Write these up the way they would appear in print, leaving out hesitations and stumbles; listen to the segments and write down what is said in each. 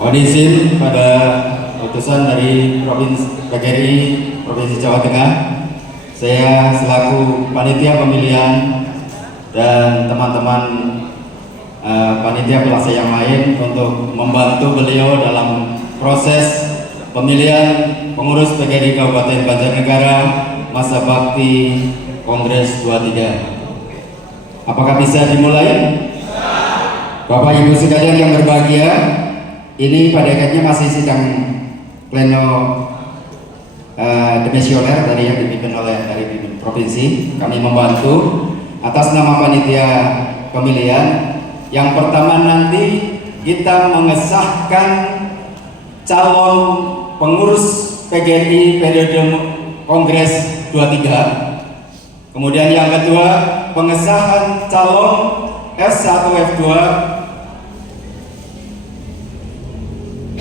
Mohon izin pada utusan dari Provinsi PGRI Provinsi Jawa Tengah, saya selaku panitia pemilihan dan teman-teman panitia pelaksana yang lain untuk membantu beliau dalam proses pemilihan pengurus PGRI Kabupaten Banjarnegara masa bakti Kongres 23. Apakah bisa dimulai? Bapak Ibu sekalian yang berbahagia, ini pada akhirnya masih sidang pleno demisioner tadi yang dipimpin oleh dari provinsi. Kami membantu atas nama panitia pemilihan. Yang pertama nanti kita mengesahkan calon pengurus PGRI periode Kongres 23. Kemudian yang kedua, pengesahan calon S1 F2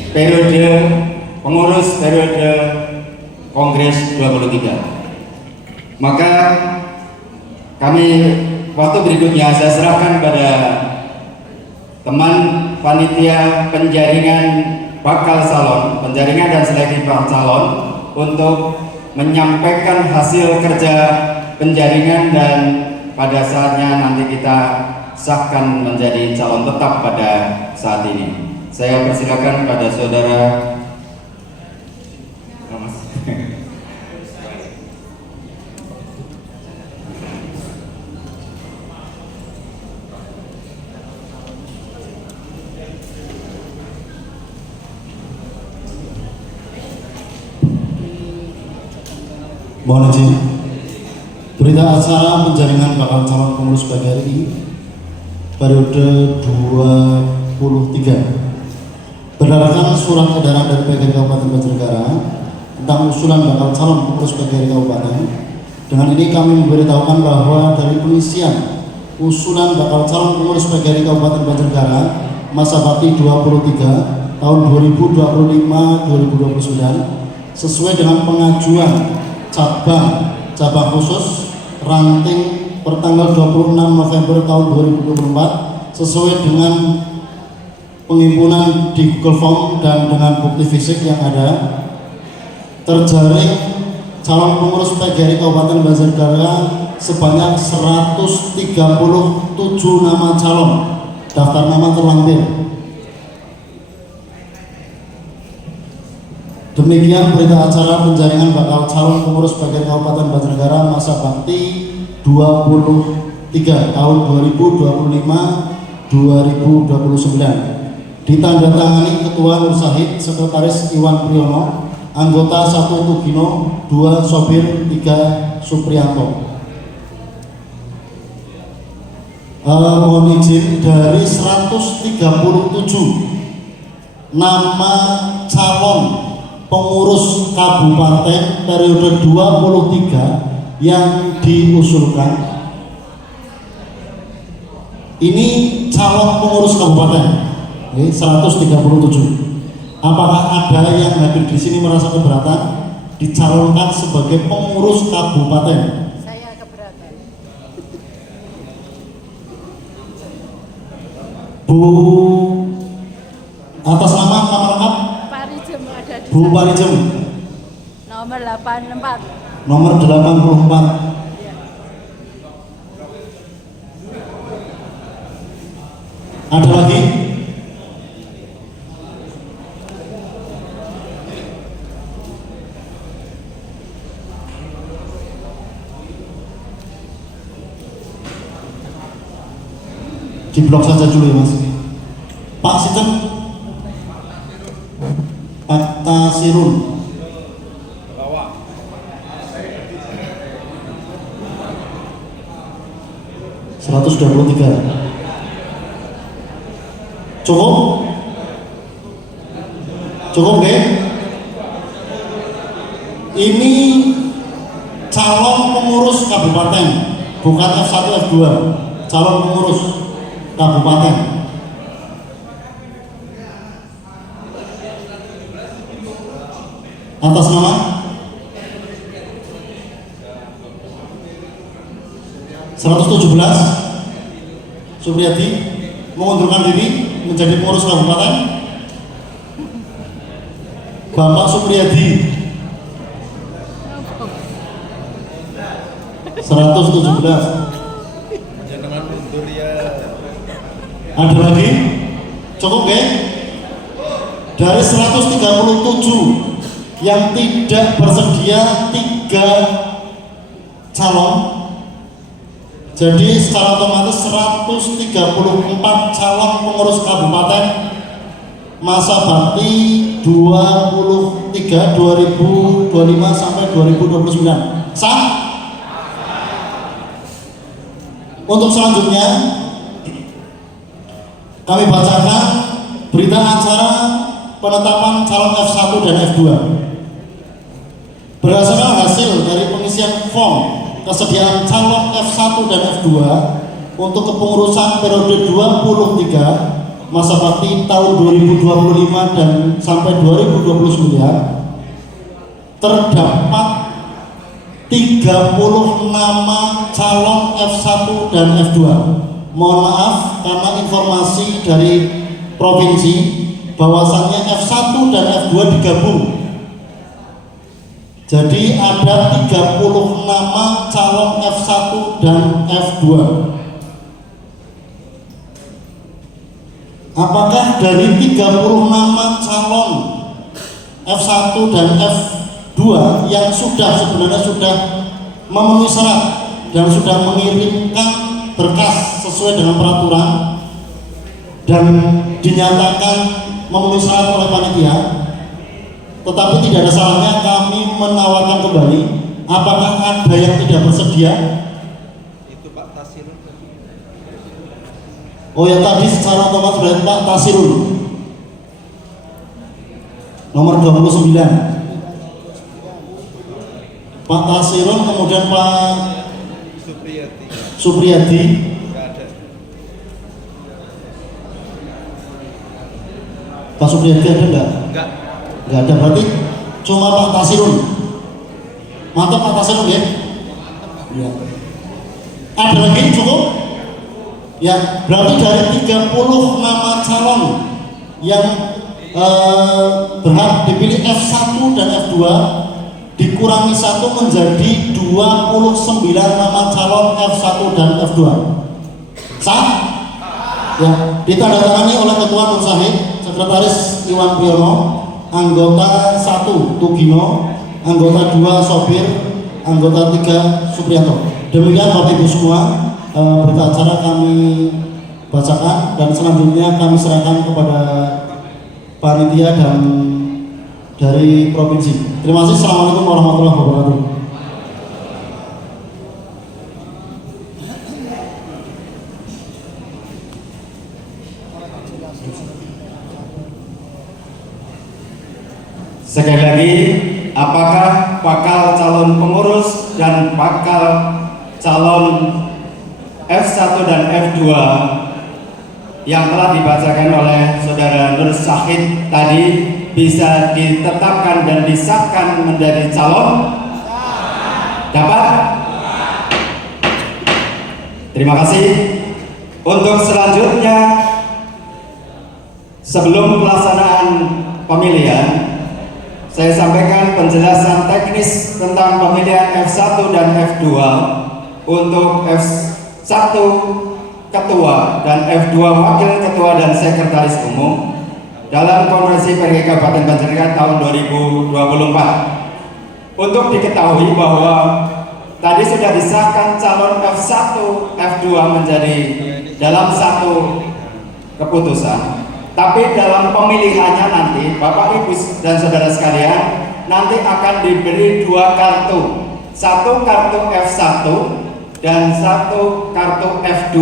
periode pengurus periode Kongres 23. Maka kami waktu berikutnya saya serahkan pada teman panitia penjaringan bakal calon, penjaringan dan seleksi bakal calon untuk menyampaikan hasil kerja penjaringan dan pada saatnya nanti kita sahkan menjadi calon tetap pada saat ini. Saya persilakan pada saudara mohon izin, berita acara penjaringan bakal calon pengurus PGRI periode 23. Berdasarkan surat edaran dari PGRI Kabupaten Banjarnegara tentang usulan bakal calon pengurus PGRI Kabupaten, dengan ini kami memberitahukan bahwa dari pengisian usulan bakal calon pengurus PGRI Kabupaten Banjarnegara masa bakti 23 tahun 2025-2029 sesuai dengan pengajuan cabang khusus ranting pertanggal 26 November tahun 2024 sesuai dengan penghimpunan di Google Form dan dengan bukti fisik yang ada, terjaring calon pengurus PGRI Kabupaten Banjarnegara sebanyak 137 nama calon daftar nama terlampir. Demikian berita acara penjaringan bakal calon pengurus PGRI Kabupaten Banjarnegara masa bakti 23 tahun 2025-2029. Ditandatangani Ketua Nur Syahid, Sekretaris Iwan Priyono, anggota 1 Tugino, 2 Sopir, 3 Supriyanto. Mohon izin, dari 137 nama calon pengurus kabupaten periode 23 yang diusulkan, ini calon pengurus kabupaten 137. Apakah ada yang hadir di sini merasa keberatan dicalonkan sebagai pengurus kabupaten? Saya keberatan. Bu, atas nama lengkap? Parijem ada di Bu sana. Parijem. Nomor 84. Nomor 84. Ada lagi? Di blok saja dulu ya Mas. Pak Sinten, Pak Tasirun, (123) cukup? Cukup nggih? Ini calon pengurus kabupaten, bukan F1 F2, calon pengurus kabupaten. Atas nama (117) Supriyadi mengundurkan diri menjadi pengurus kabupaten. Bapak Supriyadi 117. Jangan mundur ya. Ada lagi? Cukup ya? Dari 137 yang tidak bersedia 3 calon, jadi secara otomatis 134 calon pengurus kabupaten masa bakti 2003 2025 sampai 2029 sah? Untuk selanjutnya kami bacakan berita acara penetapan calon F1 dan F2. Berdasarkan hasil dari pengisian form kesediaan calon F1 dan F2 untuk kepengurusan periode 23 masa bakti tahun 2025 dan sampai 2029 terdapat 30 nama calon F1 dan F2. Mohon maaf karena informasi dari provinsi bahwasannya F1 dan F2 digabung. Jadi ada 30 nama calon F1 dan F2. Apakah dari 30 nama calon F1 dan F2 yang sebenarnya sudah memenuhi syarat dan sudah mengirimkan berkas sesuai dengan peraturan dan dinyatakan memenuhi syarat oleh panitia, tetapi tidak ada salahnya kami menawarkan kembali apakah ada yang tidak bersedia? Itu Pak Tasirun. Oh ya, tadi secara otomatis berarti Pak Tasirun nomor 29. Pak Tasirun, kemudian Pak Supriyadi. Enggak ada. Pak Supriyadi ada enggak? Enggak. Enggak ada, berarti cuma Pak Tasirun. Mantap Pak Tasirun ya? Iya. Ada lagi cukup? Ya, berarti dari 30 nama calon yang berhak dipilih F1 dan F2 dikurangi 1 menjadi 29 nama calon F1 dan F2. Sah? Ya, ditandatangani oleh Ketua Nur Syahid, Sekretaris Iwan Priyono, anggota 1 Tugino, anggota 2 Sopir, anggota 3 Supriyanto. Demikian Bapak Ibu semua, berita acara kami bacakan dan selanjutnya kami serahkan kepada panitia dan dari provinsi. Terima kasih. Assalamualaikum warahmatullahi wabarakatuh. Sekali lagi, apakah bakal calon pengurus dan bakal calon F1 dan F2 yang telah dibacakan oleh Saudara Nur Syahid tadi bisa ditetapkan dan disahkan menjadi calon? Dapat? Terima kasih. Untuk selanjutnya, sebelum pelaksanaan pemilihan, saya sampaikan penjelasan teknis tentang pemilihan F1 dan F2 untuk F1 Ketua dan F2 Wakil Ketua dan Sekretaris Umum dalam Konferensi PRG Kabupaten Banjarnegara tahun 2024. Untuk diketahui bahwa tadi sudah disahkan calon F1, F2 menjadi dalam satu keputusan. Tapi dalam pemilihannya nanti Bapak Ibu dan Saudara sekalian nanti akan diberi 2 kartu. 1 kartu F1 dan 1 kartu F2.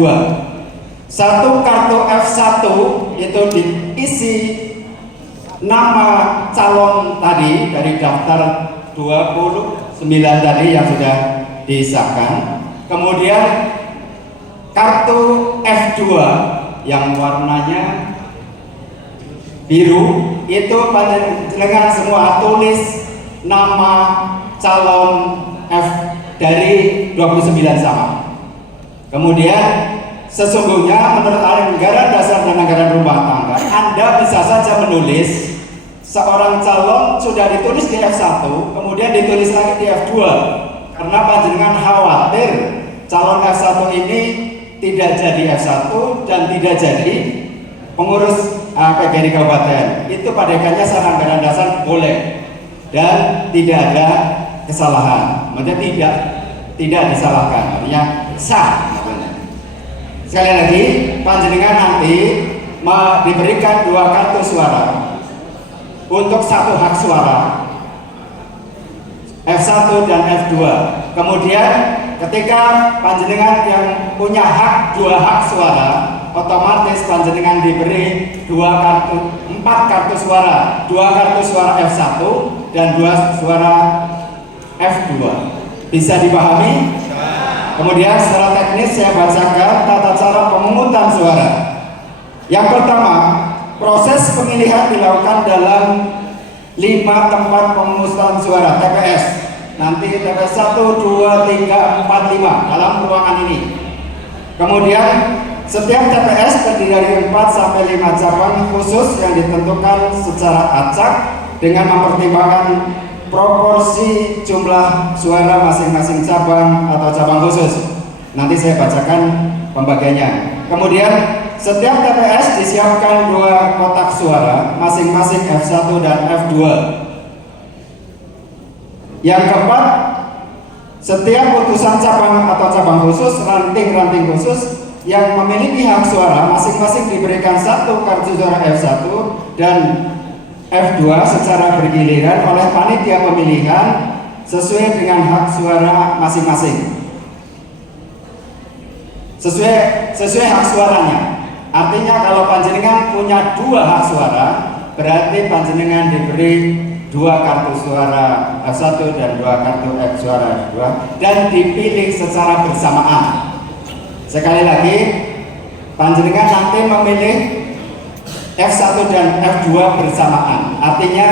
1 kartu F1 itu diisi nama calon tadi dari daftar 29 tadi yang sudah disahkan. Kemudian kartu F2 yang warnanya biru itu panjenengan semua tulis nama calon F dari 29 sama. Kemudian sesungguhnya menurut Anggaran Dasar dan Anggaran Rumah Tangga Anda bisa saja menulis seorang calon sudah ditulis di F1, kemudian ditulis lagi di F2, karena panjenengan khawatir calon F1 ini tidak jadi F1 dan tidak jadi pengurus PGRI Kabupaten. Itu padekannya secara anggaran dasar boleh dan tidak ada kesalahan, maksudnya tidak disalahkan, artinya sah. Sekali lagi, panjenengan nanti diberikan 2 kartu suara untuk 1 hak suara F1 dan F2. Kemudian ketika panjenengan yang punya hak 2 hak suara, otomatis panjenengan diberi 4 kartu suara, 2 kartu suara F1 dan 2 suara F2. Bisa dipahami? Kemudian secara teknis saya bacakan tata cara pemungutan suara. Yang pertama, proses pemilihan dilakukan dalam 5 tempat pemungutan suara TPS. Nanti TPS 1, 2, 3, 4, 5 dalam ruangan ini. Kemudian setiap TPS terdiri dari 4 sampai 5 cabang khusus yang ditentukan secara acak dengan mempertimbangkan proporsi jumlah suara masing-masing cabang atau cabang khusus. Nanti saya bacakan pembagiannya. Kemudian setiap TPS disiapkan 2 kotak suara masing-masing F1 dan F2. Yang keempat, setiap utusan cabang atau cabang khusus, ranting-ranting khusus yang memiliki hak suara masing-masing diberikan 1 kartu suara F1 dan F2 secara bergiliran oleh panitia pemilihan sesuai dengan hak suara masing-masing. Sesuai hak suaranya. Artinya kalau panjenengan punya 2 hak suara, berarti panjenengan diberi 2 kartu suara F1 dan 2 kartu suara F2 dan dipilih secara bersamaan. Sekali lagi, panjenengan nanti memilih F1 dan F2 bersamaan. Artinya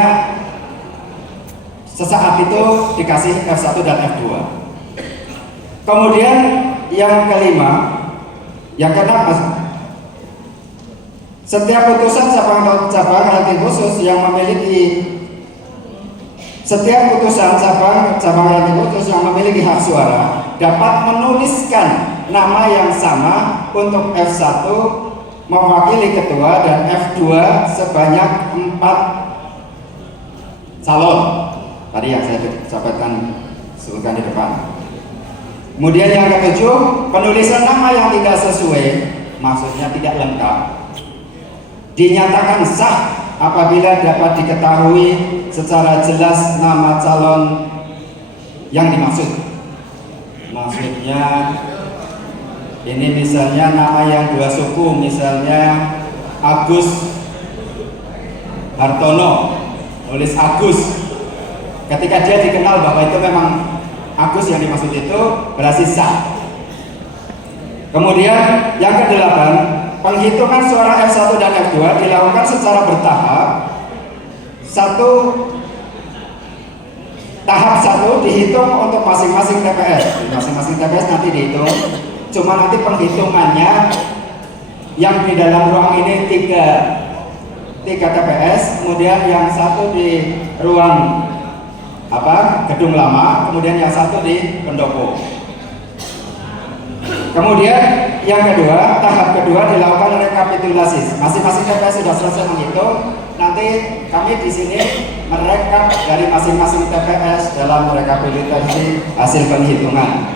sesaat itu dikasih F1 dan F2. Kemudian yang kelima, yang keenam, setiap putusan cabang ranting khusus yang memiliki ranting khusus yang memiliki hak suara dapat menuliskan nama yang sama untuk F1 mewakili ketua dan F2 sebanyak 4 calon. Tadi yang saya sebutkan di depan. Kemudian yang ketujuh, penulisan nama yang tidak sesuai, maksudnya tidak lengkap, dinyatakan sah apabila dapat diketahui secara jelas nama calon yang dimaksud. Maksudnya ini misalnya nama yang 2 suku, misalnya Agus Hartono, nulis Agus. Ketika dia dikenal bahwa itu memang Agus yang dimaksud itu, berarti sah. Kemudian yang kedelapan, penghitungan suara F1 dan F2 dilakukan secara bertahap. Tahap 1 dihitung untuk masing-masing TPS. Masing-masing TPS nanti dihitung. Cuma nanti penghitungannya yang di dalam ruang ini 3 TPS, kemudian yang 1 di ruang gedung lama, kemudian yang 1 di pendopo. Kemudian yang kedua, tahap kedua dilakukan rekapitulasi. Masing-masing TPS sudah selesai menghitung. Nanti kami di sini merekap dari masing-masing TPS dalam rekapitulasi hasil penghitungan.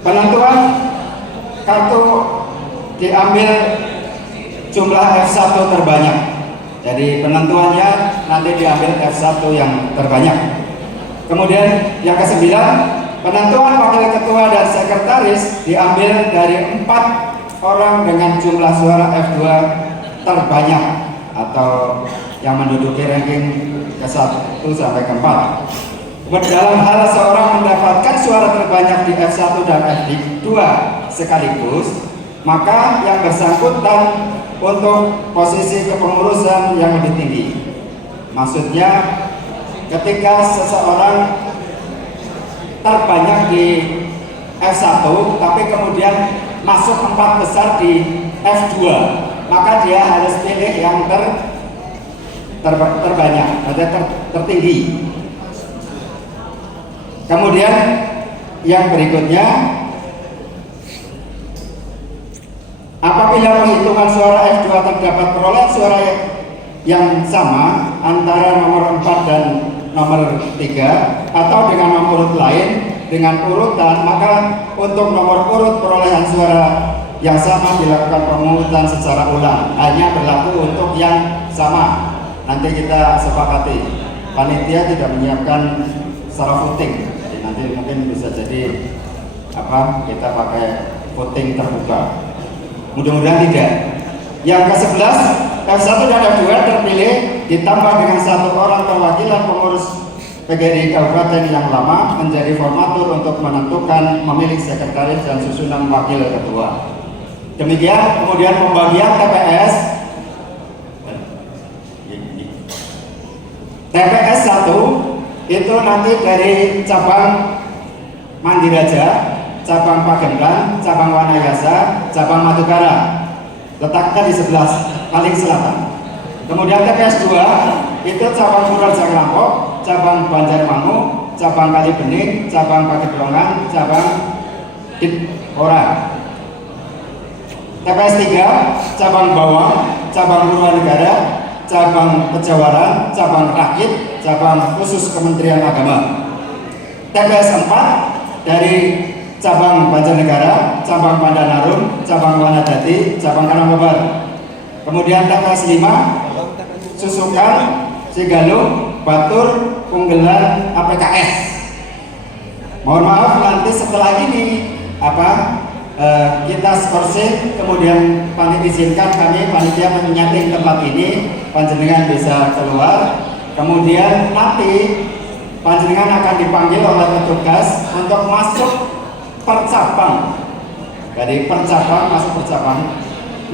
Penentuan kartu diambil jumlah F1 terbanyak. Jadi penentuannya nanti diambil F1 yang terbanyak. Kemudian yang ke-9, penentuan wakil ketua dan sekretaris diambil dari 4 orang dengan jumlah suara F2 terbanyak atau yang menduduki ranking ke-1 sampai ke-4. Dalam hal seorang mendapatkan suara terbanyak di F1 dan F2 sekaligus, maka yang bersangkutan untuk posisi kepengurusan yang lebih tinggi. Maksudnya ketika seseorang terbanyak di F1 tapi kemudian masuk 4 besar di F2, maka dia harus pilih yang terbanyak atau tertinggi. Kemudian yang berikutnya, apabila penghitungan suara F2 terdapat perolehan suara yang sama antara nomor 4 dan nomor 3 atau dengan nomor urut lain dengan urutan, maka untuk nomor urut perolehan suara yang sama dilakukan pemungutan secara ulang, hanya berlaku untuk yang sama. Nanti kita sepakati, panitia tidak menyiapkan secara voting, jadi nanti mungkin bisa jadi kita pakai voting terbuka. Mudah-mudahan tidak. Yang ke-11, F1 dan F2 terpilih ditambah dengan 1 orang perwakilan pengurus PGRI Kabupaten yang lama menjadi formatur untuk menentukan memilih sekretaris dan susunan wakil ketua. Demikian. Kemudian pembagian TPS. TPS 1 itu nanti dari cabang Mandiraja, cabang Pagembleng, cabang Wanayasa, cabang Madukara. Letaknya di sebelah paling selatan. Kemudian TPS 2 itu cabang Purwareja Lampok, cabang Banjarmangu, cabang Kalibening, cabang Pageblongan, cabang Ora. TPS 3 cabang Bawang, cabang Purwanegara, cabang Pejawaran, cabang Rakit, cabang khusus Kementerian Agama. TPS 4 dari cabang Banjarnegara, cabang Pandanarum, cabang Wanadati, cabang Karangkobar. Kemudian TPS 5 Susukan, Sigalung, Batur, Punggelan, APKS. Mohon maaf nanti setelah ini kita skorsing, kemudian izinkan kami panitia menyating tempat ini, panjenengan bisa keluar. Kemudian nanti panjenengan akan dipanggil oleh petugas untuk masuk percabang. Jadi percabang, masuk percabang.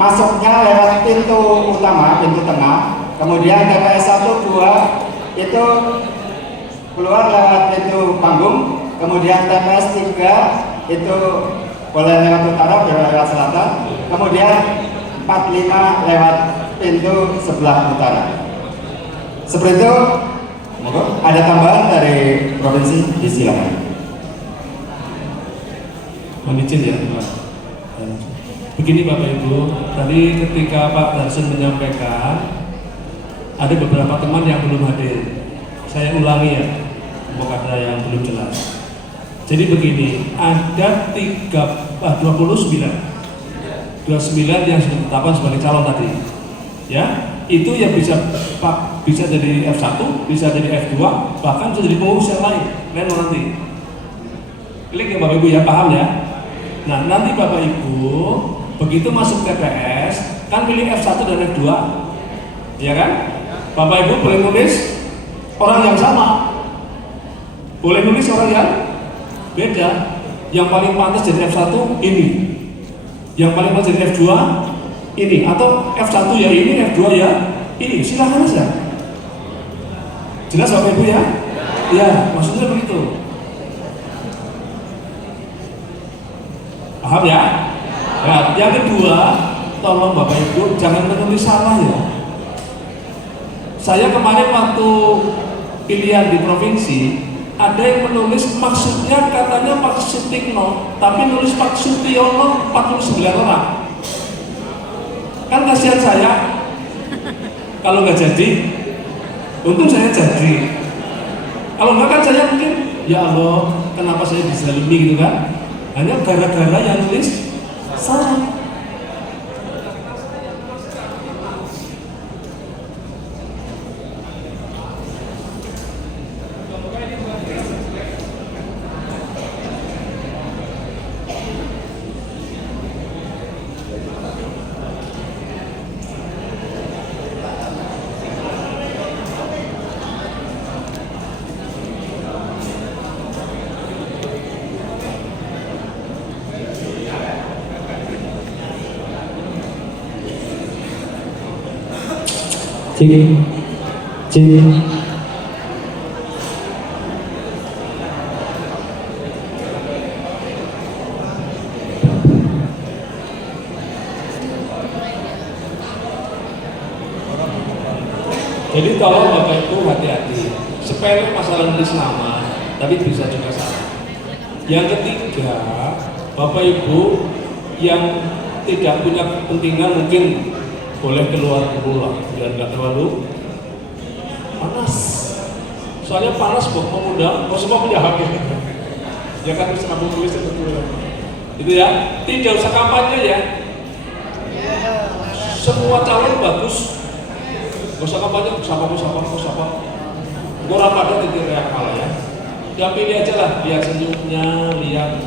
Masuknya lewat pintu utama, pintu tengah. Kemudian TPS 1, 2 itu keluar lewat pintu panggung. Kemudian TPS 3 itu boleh lewat utara, boleh lewat selatan. Kemudian 45 lewat pintu sebelah utara. Seperti itu. Ada tambahan dari provinsi, disilakan. Mohon izin ya, Pak. Begini Bapak Ibu, tadi ketika Pak Darsun menyampaikan ada beberapa teman yang belum hadir. Saya ulangi ya, mungkin ada yang belum jelas. Jadi begini, ada 29 yang sudah ditetapkan sebagai calon tadi. Ya, itu yang bisa jadi F1, bisa jadi F2, bahkan bisa jadi pengurus yang lain nanti. Klik ya Bapak Ibu ya, paham ya? Nah, nanti Bapak Ibu begitu masuk TPS kan pilih F1 dan F2, ya kan? Bapak Ibu boleh nulis orang yang sama, boleh nulis orang yang beda. Yang paling pantas jadi F1 ini, yang paling pantas jadi F2 ini, atau F1 ya ini, F2 ya ini, silahkan saja. Jelas Bapak Ibu ya? Ya, maksudnya begitu. Paham ya? Nah, yang kedua, tolong Bapak Ibu jangan menulis salah ya. Saya kemarin waktu pilihan di provinsi, ada yang menulis maksudnya katanya Pak Sutikno, tapi nulis Pak Sutiono 49 orang. Kan kasihan saya kalau nggak jadi. Untung saya jadi. Kalau nggak kan saya mungkin, ya Allah, kenapa saya dizalimi gitu kan? Hanya gara-gara yang nulis salah. Cik. Jadi Jadi tolong Bapak Ibu hati-hati. Sepele masalah nulis nama, tapi bisa juga salah. Yang ketiga, Bapak Ibu yang tidak punya kepentingan mungkin boleh keluar dulu lah, biar nggak terlalu panas. Soalnya panas kok mengundang, semua punya hak ya kan bisa kamu tulis itu ya, tidak usah kampanye ya. Semua calon bagus, gak usah kampanye, siapa. Orang pada titik reak kalah ya. Ya pilih aja lah, lihat senyumnya, lihat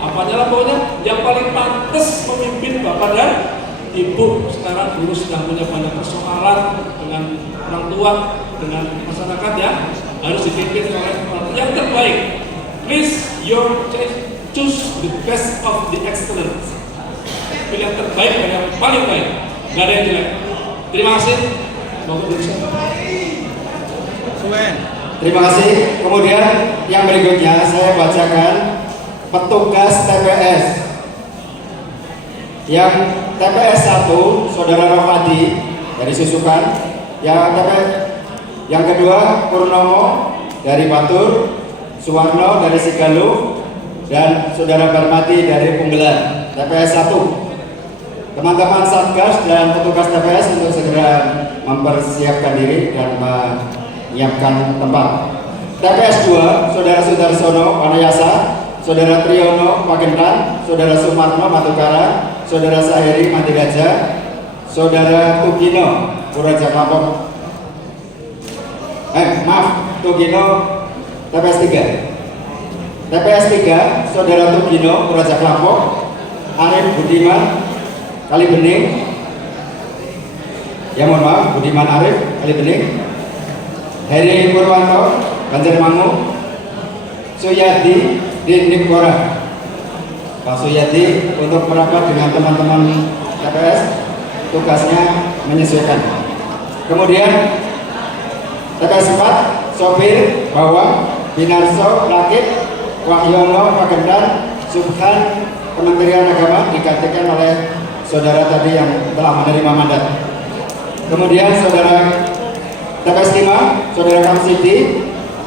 apanya lah pokoknya yang paling pantas memimpin Bapak dan Ibu sekarang dulu sedang punya banyak persoalan dengan orang tua, dengan masyarakat ya, harus dipimpin oleh yang terbaik. Please your choose the best of the excellence. Pilih yang terbaik dan yang paling baik, nggak ada yang jelek. Terima kasih. Bapak Terima kasih. Kemudian yang berikutnya saya bacakan petugas TPS. Yang TPS 1 Saudara Rafadi dari Susukan. Yang kedua Purnomo dari Batur, Suwarno dari Sigaluh, dan Saudara Barmati dari Punggelan. TPS 1. Teman-teman Satgas dan petugas TPS untuk segera mempersiapkan diri dan menyiapkan tempat. TPS 2, Saudara Sudarsono Panayasa, Saudara Triyono Pagentan, Saudara Sumarno Matukara, Saudara Sahiri Mantigaja, Saudara Tugino Puraja Klampok. Tugino TPS 3. TPS 3, Saudara Tugino Puraja Klampok, Arif Budiman Kalibening. Ya mohon maaf, Budiman Arif Kalibening. Heri Purwanto Banjarmangu, Suyadi Dindikpora. Pak Suyadi untuk merapat dengan teman-teman TPS, tugasnya menyesuaikan. Kemudian TPS 4, Sopir Bawang Binarso Lakit Wahyono Pagendan Subhan Kementerian Agama digantikan oleh saudara tadi yang telah menerima mandat. Kemudian saudara TPS 5, Saudara Kamsiti,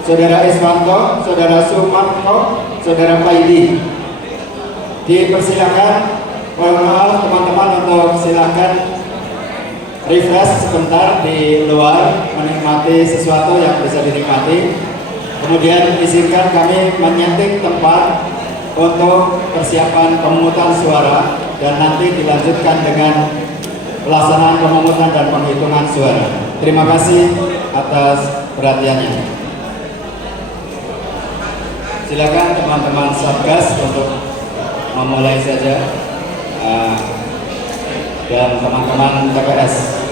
Saudara Iswanto, Saudara Sumarto, Saudara Paidi. Dipersilakan, mohon maaf teman-teman untuk silakan refresh sebentar di luar, menikmati sesuatu yang bisa dinikmati. Kemudian izinkan kami menyeting tempat untuk persiapan pemungutan suara dan nanti dilanjutkan dengan pelaksanaan pemungutan dan penghitungan suara. Terima kasih atas perhatiannya. Silakan teman-teman Satgas untuk memulai saja dan teman-teman TPS.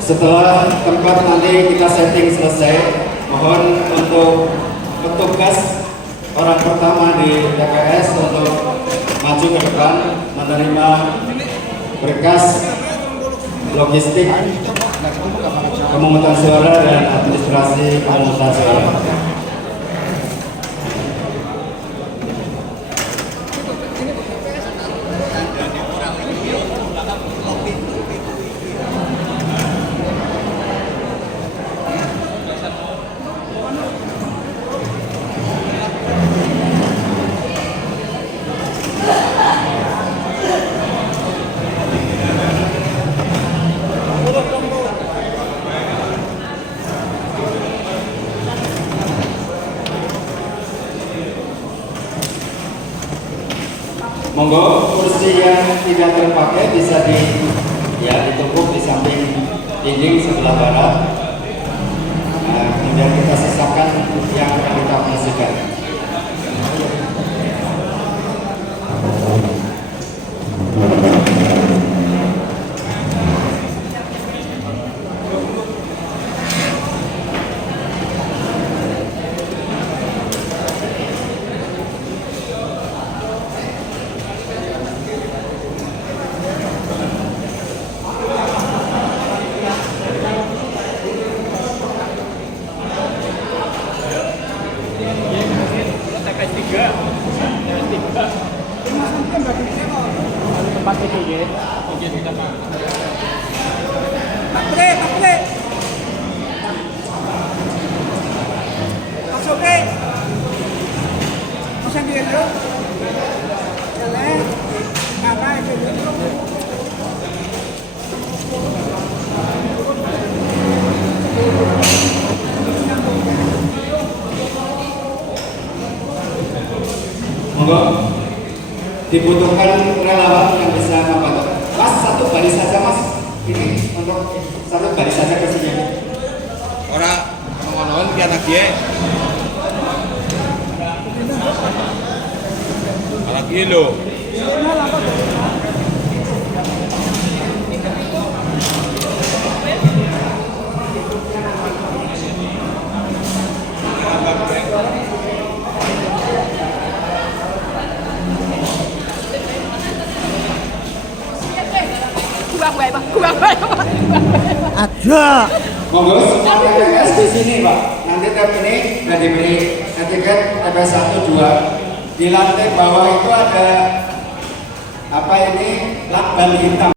Setelah tempat nanti kita setting selesai, mohon untuk petugas orang pertama di TPS untuk maju ke depan menerima berkas logistik pemungutan suara dan administrasi pemungutan suara. Monggo kursi yang tidak terpakai bisa ditumpuk di samping dinding sebelah barat. Nah, Kemudian kita sisakan yang akan kita fungsikan. Monggo, dibutuhkan relawan yang bisa membantu. Mas, satu baris saja mas. Ini untuk satu baris saja ke sini. Orang ngonon ki anak dia. Anak lo. Kurang baik. Ada. Monggo semua TPS di sini Pak. Nanti tab ini sudah diberi etiket TPS 1, 2. Di lantai bawah itu ada apa ini lakban hitam.